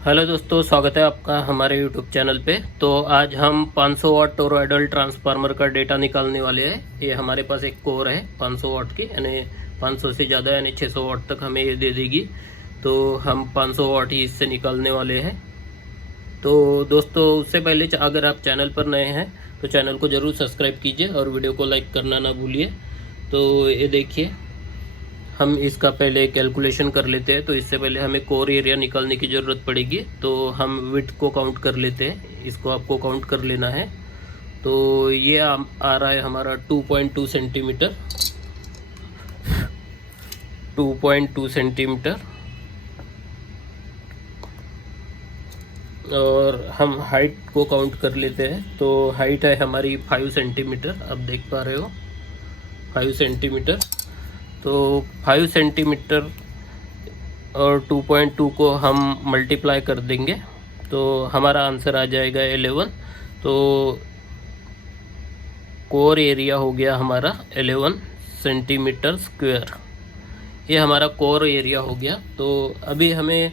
Hello दोस्तों, स्वागत है आपका हमारे यूट्यूब चैनल पे। तो आज हम 500 वाट टोरॉयडल ट्रांसफार्मर का डेटा निकालने वाले हैं। ये हमारे पास एक कोर है 500 वाट की, यानी 500 से ज़्यादा यानी 600 वाट तक हमें ये दे देगी। तो हम 500 वाट ही इससे निकालने वाले हैं। तो दोस्तों, उससे पहले अगर आप चैनल पर नए हैं तो चैनल को ज़रूर सब्सक्राइब कीजिए और वीडियो को लाइक करना ना भूलिए। तो ये देखिए, हम इसका पहले कैलकुलेशन कर लेते हैं। तो इससे पहले हमें कोर एरिया निकालने की ज़रूरत पड़ेगी। तो हम विड्थ को काउंट कर लेते हैं, इसको आपको काउंट कर लेना है। तो ये आ रहा है हमारा 2.2 सेंटीमीटर, 2.2 सेंटीमीटर। और हम हाइट को काउंट कर लेते हैं। तो हाइट है हमारी 5 सेंटीमीटर, आप देख पा रहे हो 5 सेंटीमीटर। तो 5 सेंटीमीटर और 2.2 को हम मल्टीप्लाई कर देंगे तो हमारा आंसर आ जाएगा 11। तो कोर एरिया हो गया हमारा 11 सेंटीमीटर स्क्वायर। ये हमारा कोर एरिया हो गया। तो अभी हमें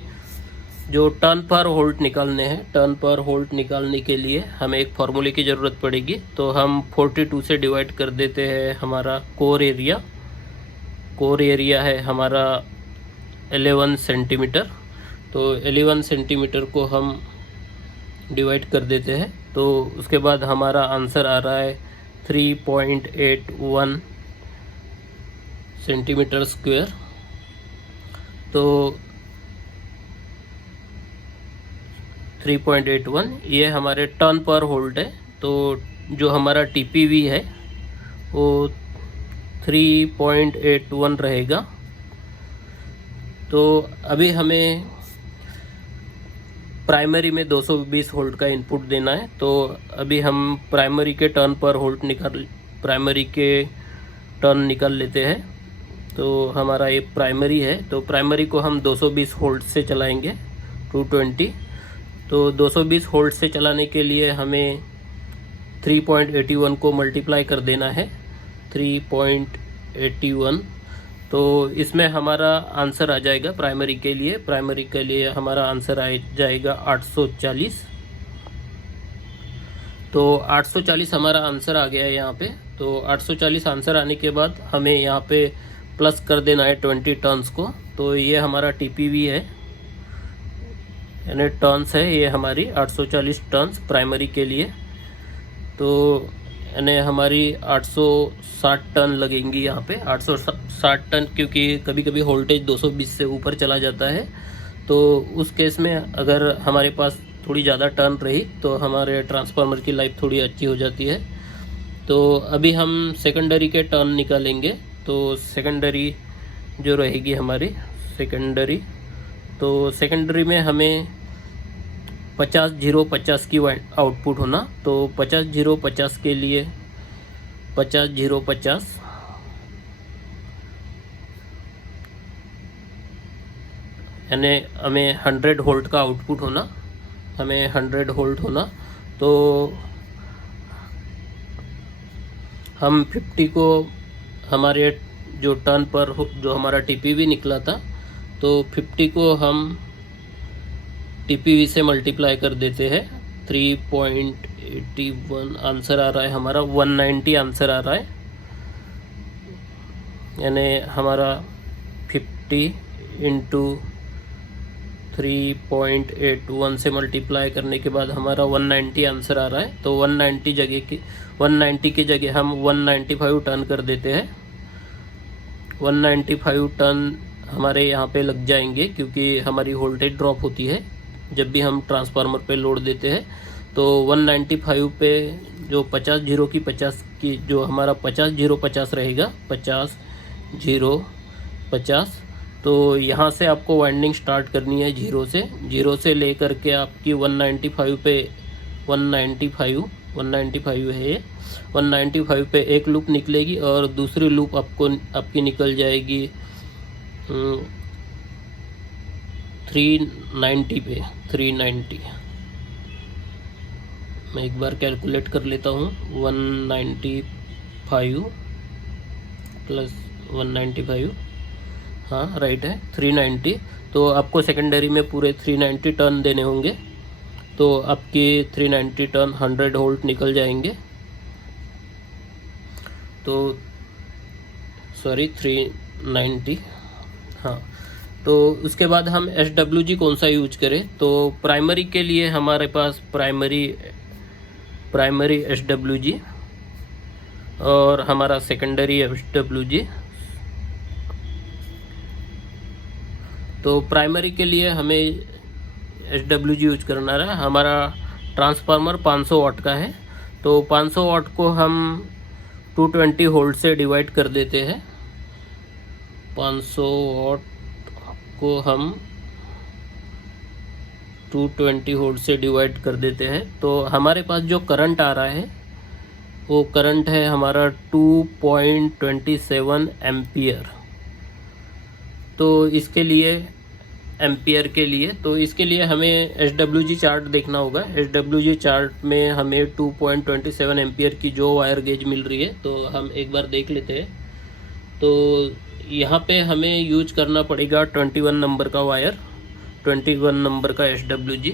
जो टर्न पर होल्ट निकालने हैं, टर्न पर होल्ट निकालने के लिए हमें एक फार्मूले की ज़रूरत पड़ेगी। तो हम 42 से डिवाइड कर देते हैं हमारा कोर एरिया। कोर एरिया है हमारा 11 सेंटीमीटर। तो 11 सेंटीमीटर को हम डिवाइड कर देते हैं। तो उसके बाद हमारा आंसर आ रहा है 3.81 सेंटीमीटर स्क्वायर। तो 3.81 ये हमारे टर्न पर होल्ट है। तो जो हमारा टीपीवी है वो 3.81 रहेगा। तो अभी हमें प्राइमरी में 220 वोल्ट का इनपुट देना है। तो अभी हम प्राइमरी के टर्न पर होल्ट प्राइमरी के टर्न निकाल लेते हैं। तो हमारा ये प्राइमरी है, तो प्राइमरी को हम 220 वोल्ट से चलाएंगे 220। तो 220 वोल्ट से चलाने के लिए हमें 3.81 को मल्टीप्लाई कर देना है, 3.81। तो इसमें हमारा आंसर आ जाएगा प्राइमरी के लिए हमारा आंसर आ जाएगा 840। तो 840 हमारा आंसर आ गया है यहाँ पे। तो 840 आंसर आने के बाद हमें यहाँ पे प्लस कर देना है 20 टर्न्स को। तो ये हमारा टीपीवी है, यानी टर्न्स है ये हमारी 840 टर्न्स प्राइमरी के लिए। तो यानी हमारी 860 टन लगेंगी यहाँ पे, 860 टन, क्योंकि कभी कभी वोल्टेज 220 से ऊपर चला जाता है। तो उस केस में अगर हमारे पास थोड़ी ज़्यादा टर्न रही तो हमारे ट्रांसफार्मर की लाइफ थोड़ी अच्छी हो जाती है। तो अभी हम सेकेंडरी के टर्न निकालेंगे। तो सेकेंडरी जो रहेगी हमारी सेकेंडरी, तो सेकेंडरी में हमें 50-0-50 की आउटपुट होना। तो 50-0-50 के लिए 50-0-50 यानी हमें 100 वोल्ट का आउटपुट होना, हमें 100 वोल्ट होना। तो हम 50 को हमारे जो टर्न पर जो हमारा टीपीवी निकला था, तो 50 को हम टीपीवी से मल्टीप्लाई कर देते हैं। 3.81 आंसर आ रहा है हमारा, 190 आंसर आ रहा है। यानी हमारा 50 इंटू 3.81 से मल्टीप्लाई करने के बाद हमारा 190 आंसर आ रहा है। तो 190 की जगह हम 195 टर्न कर देते हैं। 195 टर्न हमारे यहाँ पे लग जाएंगे, क्योंकि हमारी वोल्टेज ड्रॉप होती है जब भी हम ट्रांसफार्मर पे लोड देते हैं। तो 195 पे जो 50-0-50 की जो हमारा 50-0-50 रहेगा, 50-0-50। तो यहाँ से आपको वाइंडिंग स्टार्ट करनी है जीरो से लेकर के आपकी 195 पे 195 है ये, 195 पे एक लूप निकलेगी और दूसरी लूप आपकी निकल जाएगी 390 पे, 390। मैं एक बार कैलकुलेट कर लेता हूँ। 195 प्लस 195 हाँ राइट है 390। तो आपको सेकेंडरी में पूरे 390 टर्न देने होंगे, तो आपके 390 टर्न 100 वोल्ट निकल जाएंगे। तो सॉरी 390, हाँ। तो उसके बाद हम SWG कौन सा यूज करें, तो प्राइमरी के लिए हमारे पास प्राइमरी SWG और हमारा सेकेंडरी SWG। तो प्राइमरी के लिए हमें SWG यूज करना रहा। हमारा ट्रांसफार्मर 500 वाट का है, तो 500 वाट को हम 220 वोल्ट से डिवाइड कर देते हैं। 500 वाट को हम 220 वोल्ट से डिवाइड कर देते हैं। तो हमारे पास जो करंट आ रहा है वो करंट है हमारा 2.27 एम्पियर। तो इसके लिए एम्पियर के लिए, तो इसके लिए हमें SWG चार्ट देखना होगा। SWG चार्ट में हमें 2.27 एम्पियर की जो वायर गेज मिल रही है, तो हम एक बार देख लेते हैं। तो यहाँ पे हमें यूज करना पड़ेगा 21 नंबर का वायर, 21 नंबर का SWG।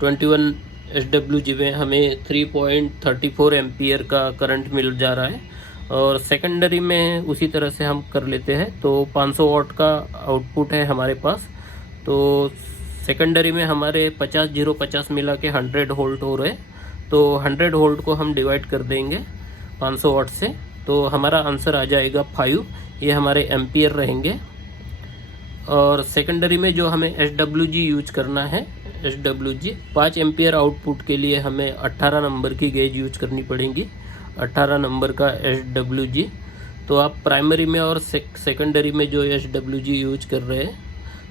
21 SWG में हमें 3.34 एम्पियर का करंट मिल जा रहा है। और सेकेंडरी में उसी तरह से हम कर लेते हैं। तो 500 वाट का आउटपुट है हमारे पास, तो सेकेंडरी में हमारे 50 मिला के 100 वोल्ट हो रहे। तो 100 वोल्ट को हम डिवाइड कर देंगे 500 वाट से, तो हमारा आंसर आ जाएगा 5। ये हमारे एम्पियर रहेंगे। और सेकेंडरी में जो हमें SWG यूज करना है, SWG 5 एम्पियर आउटपुट के लिए हमें 18 नंबर की गेज यूज करनी पड़ेगी, 18 नंबर का SWG। तो आप प्राइमरी में और सेकेंडरी में जो SWG यूज कर रहे हैं,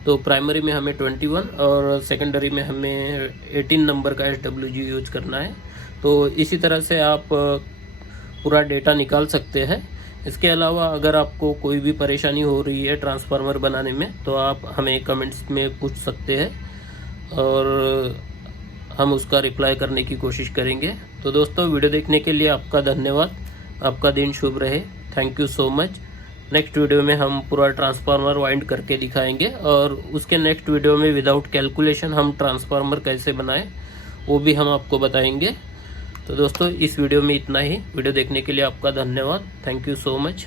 तो प्राइमरी में हमें 21 और सेकेंडरी में हमें 18 नंबर का SWG यूज करना है। तो इसी तरह से आप पूरा डेटा निकाल सकते हैं। इसके अलावा अगर आपको कोई भी परेशानी हो रही है ट्रांसफार्मर बनाने में, तो आप हमें कमेंट्स में पूछ सकते हैं और हम उसका रिप्लाई करने की कोशिश करेंगे। तो दोस्तों, वीडियो देखने के लिए आपका धन्यवाद। आपका दिन शुभ रहे। Thank you so much. Next video में हम पूरा ट्रांसफार्मर वाइंड करके दिखाएंगे, और उसके नेक्स्ट वीडियो में विदाउट कैलकुलेशन हम ट्रांसफार्मर कैसे बनाएं वो भी हम आपको बताएंगे। तो दोस्तों, इस वीडियो में इतना ही। वीडियो देखने के लिए आपका धन्यवाद। Thank you so much.